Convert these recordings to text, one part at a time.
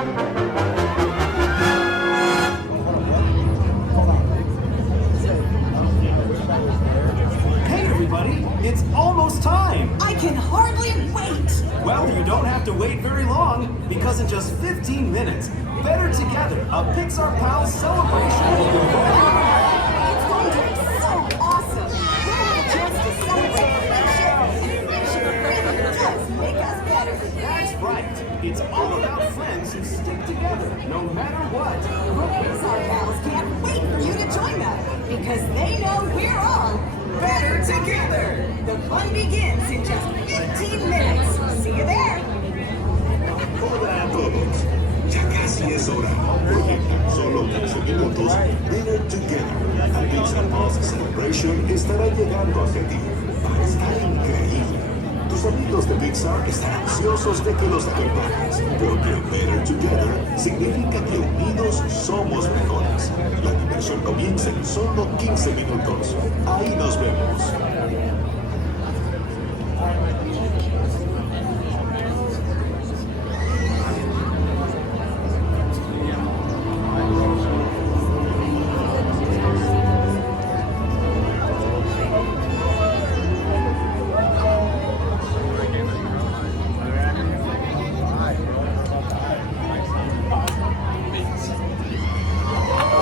Hey everybody, it's almost time! I can hardly wait! Well, you don't have to wait very long, because in just 15 minutes, Better Together, a Pixar Pals celebration will be It's going to be so awesome! We'll have a chance to celebrate friendship, and friendship really does make us better. That's right. It's all about friends who stick together, no matter what. The Pixar Pals can't wait for you to join us, because they know we're all better together! The fun begins in just 15 minutes. See you there! Hola a todos. Ya casi es hora, porque en tan solo 15 minutos, Better Together, a Pixar Pals Celebration estará llegando hacia ti. Va a estar increíble. Tus amigos de Pixar están ansiosos de que los acompañes, porque Better Together significa que unidos somos mejores. La diversión comienza en solo 15 minutos. Ahí nos vemos.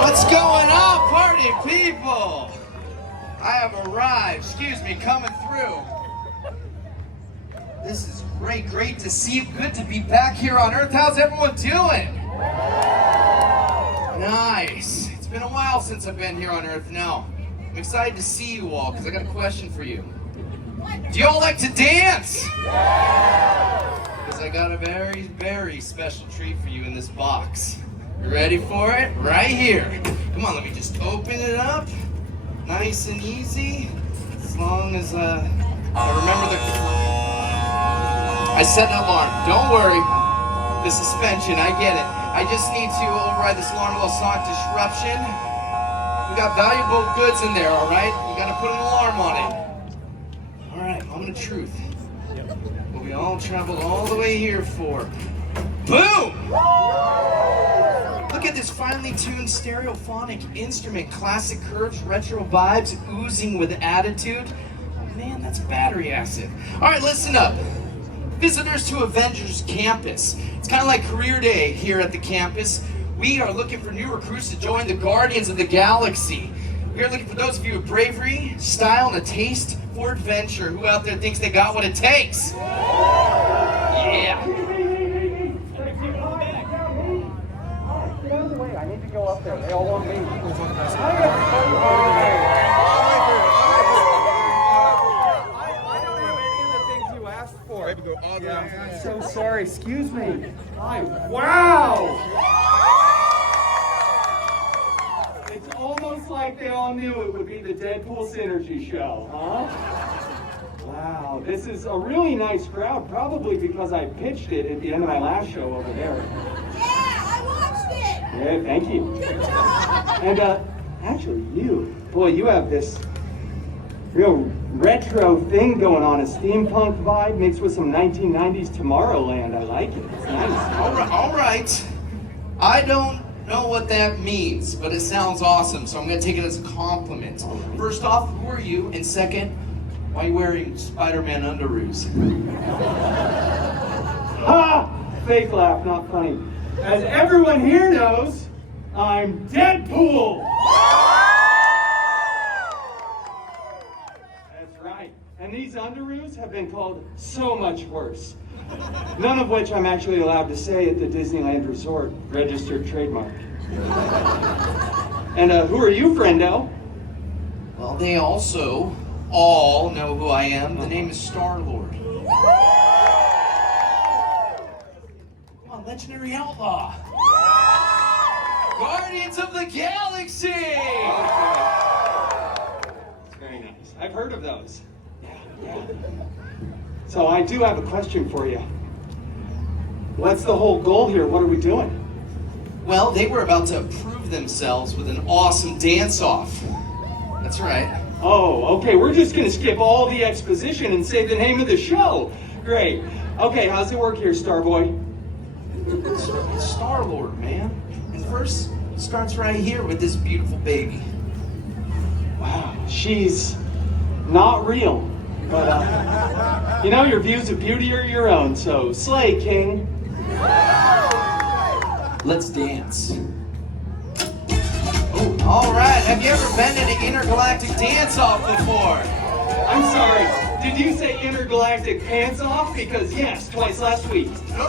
What's going on, party people? I have arrived, coming through. This is great to see you. Good to be back here on Earth. How's everyone doing? Nice. It's been a while since I've been here on Earth now. I'm excited to see you all, because I got a question for you. Do you all like to dance? Because I got a very special treat for you in this box. You ready for it? Right here. Come on, let me just open it up. Nice and easy. As long as I remember I set an alarm. Don't worry. The suspension, I get it. I just need to override this alarm, a little sonic disruption. We got valuable goods in there, all right? You gotta put an alarm on it. All right, moment of truth. What we all traveled all the way here for. Boom! Look at this finely tuned stereophonic instrument. Classic curves, retro vibes, oozing with attitude. Oh man, that's battery acid. All right, listen up. Visitors to Avengers Campus. It's kind of like career day here at the campus. We are looking for new recruits to join the Guardians of the Galaxy. We are looking for those of you with bravery, style, and a taste for adventure. Who out there thinks they got what it takes? Yeah. I need to go up there. They all want me. I'm so sorry. Excuse me. Hi. Wow! It's almost like they all knew it would be the Deadpool Synergy show, huh? Wow, this is a really nice crowd, probably because I pitched it at the end of my last show over there. Yeah, thank you. Good job! And actually you have this real retro thing going on, a steampunk vibe mixed with some 1990s Tomorrowland. I like it. It's nice. All right. I don't know what that means, but it sounds awesome, so I'm going to take it as a compliment. First off, who are you? And second, why are you wearing Spider-Man underoos? Ha! Fake laugh, not funny. As everyone here knows, I'm Deadpool! That's right. And these underoos have been called so much worse. None of which I'm actually allowed to say at the Disneyland Resort, registered trademark. And who are you, friendo? Well, they also all know who I am. The name is Star-Lord. Come on, legendary outlaw. Guardians of the Galaxy! It's very nice. I've heard of those. Yeah. So I do have a question for you. What's the whole goal here? What are we doing? Well, they were about to prove themselves with an awesome dance-off. That's right. Oh, okay. We're just going to skip all the exposition and say the name of the show. Great. Okay, how's it work here, Starboy? It's Star-Lord, man. And first, it starts right here with this beautiful baby. Wow, she's not real. But, you know, your views of beauty are your own, so slay, king. Let's dance. Oh, all right. Have you ever been in an intergalactic dance-off before? I'm sorry, did you say intergalactic pants off? Because yes, twice last week. No.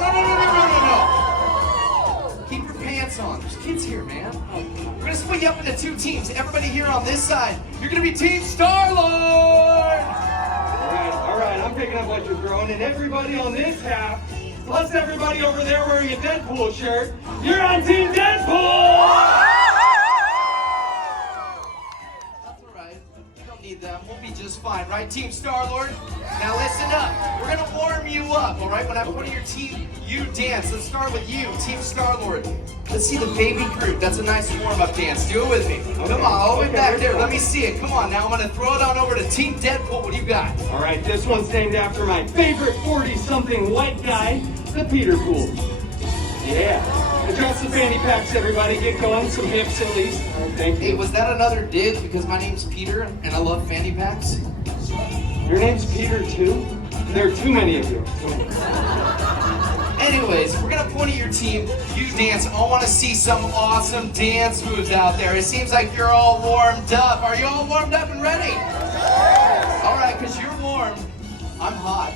Keep your pants on. There's kids here, man. We're gonna split you up into two teams. Everybody here on this side, you're gonna be Team Star-Lord. All right, I'm picking up what you're throwing, and everybody on this half, plus everybody over there wearing a Deadpool shirt, you're on Team Deadpool! Them. We'll be just fine, right, Team Star-Lord? Now listen up. We're gonna warm you up, all right? When I put in your team, you dance. Let's start with you, Team Star-Lord. Let's see the baby group. That's a nice warm-up dance. Do it with me. Come on, all the way back there. Let me see it. Come on, now I'm gonna throw it on over to Team Deadpool. What do you got? All right, this one's named after my favorite 40-something white guy, the Peter Quill. Yeah. Adjust the fanny packs, everybody. Get going. Some hips, at least. Oh, thank you. Hey, was that another dig? Because my name's Peter, and I love fanny packs. Your name's Peter, too? There are too many of you. Anyways, we're gonna point at your team. You dance. I want to see some awesome dance moves out there. It seems like you're all warmed up. Are you all warmed up and ready? All right, because you're warm. I'm hot.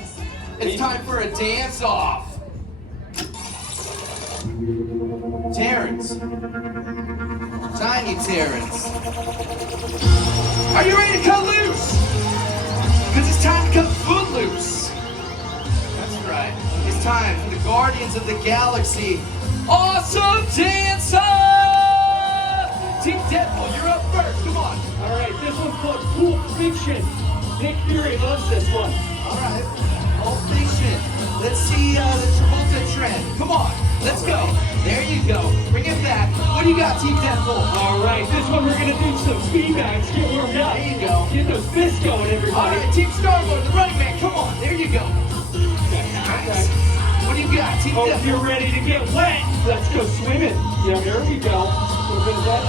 It's time for a dance-off. Terrence. Tiny Terrence. Are you ready to cut loose? Because it's time to cut footloose. That's right. It's time for the Guardians of the Galaxy Awesome Dance-Off! Team Deadpool, you're up first. Come on. All right, this one's called Pulp Fiction. Nick Fury loves this one. All right. Pulp Fiction. Let's see the Travolta trend. Come on. Let's go. There you go. Bring it back. What do you got, Team Deadpool? All right, this one we're going to do some speed bags. Get warmed up. There you go. Get those fists going, everybody. All right, Team Star-Lord, the running man. Come on. There you go. Nice. What do you got, Team Oh, Deadpool? if you're ready to get wet, let's go swimming. Yeah, there we go. All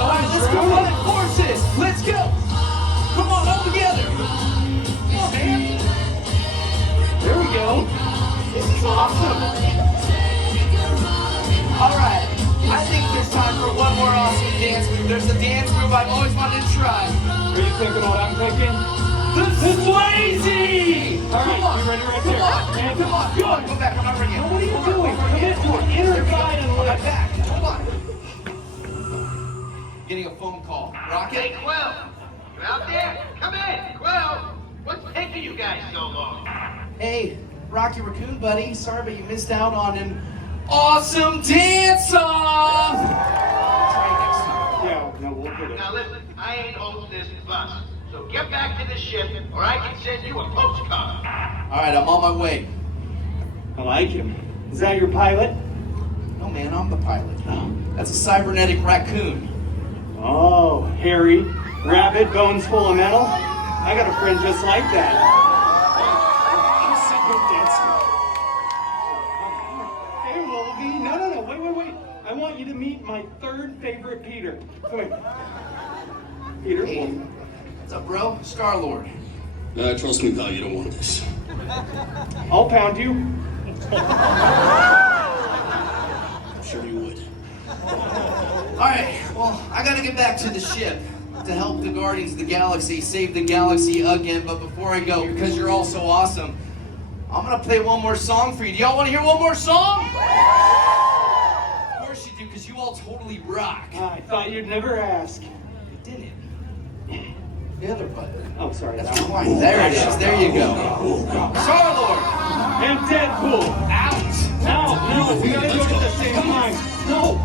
right, let's go running horses. Let's go. Come on, all together. Come on, man. There we go. This is awesome. All right, I think there's time for one more awesome dance move. There's a dance move I've always wanted to try. Are you thinking what I'm thinking? The lazy! All right, you ready right there? Come on. Go back, I'm not ready yet. What are you doing? Commit to an inner guide and I'm lift. back. Hold on. Getting a phone call. Rocket? Hey, Quill! You out there? Come in! Quill! What's taking you guys so long? Hey, Rocky Raccoon, buddy. Sorry, but you missed out on an awesome dance-off! Try it next time. Yeah, no, we'll get it. Now listen, I ain't holding this bus. So get back to the ship, or I can send you a postcard. All right, I'm on my way. I like him. Is that your pilot? No, man, I'm the pilot. That's a cybernetic raccoon. Oh, hairy, rabid, bones full of metal. I got a friend just like that. Hey, Wolverine. No, wait. I want you to meet my third favorite Peter. Come here. Peter. Hey, what's up, bro? Star-Lord. Trust me, pal, you don't want this. I'll pound you. I'm sure you would. All right, well, I gotta get back to the ship to help the Guardians of the Galaxy save the galaxy again. But before I go, because you're all so awesome, I'm gonna play one more song for you. Do y'all want to hear one more song? Of course you do, because you all totally rock. I thought you'd never ask. You didn't. The other button. Oh, sorry. That's fine. There it is. There you go. Star-Lord. And Deadpool. Out. No, we gotta do it at the same time. No.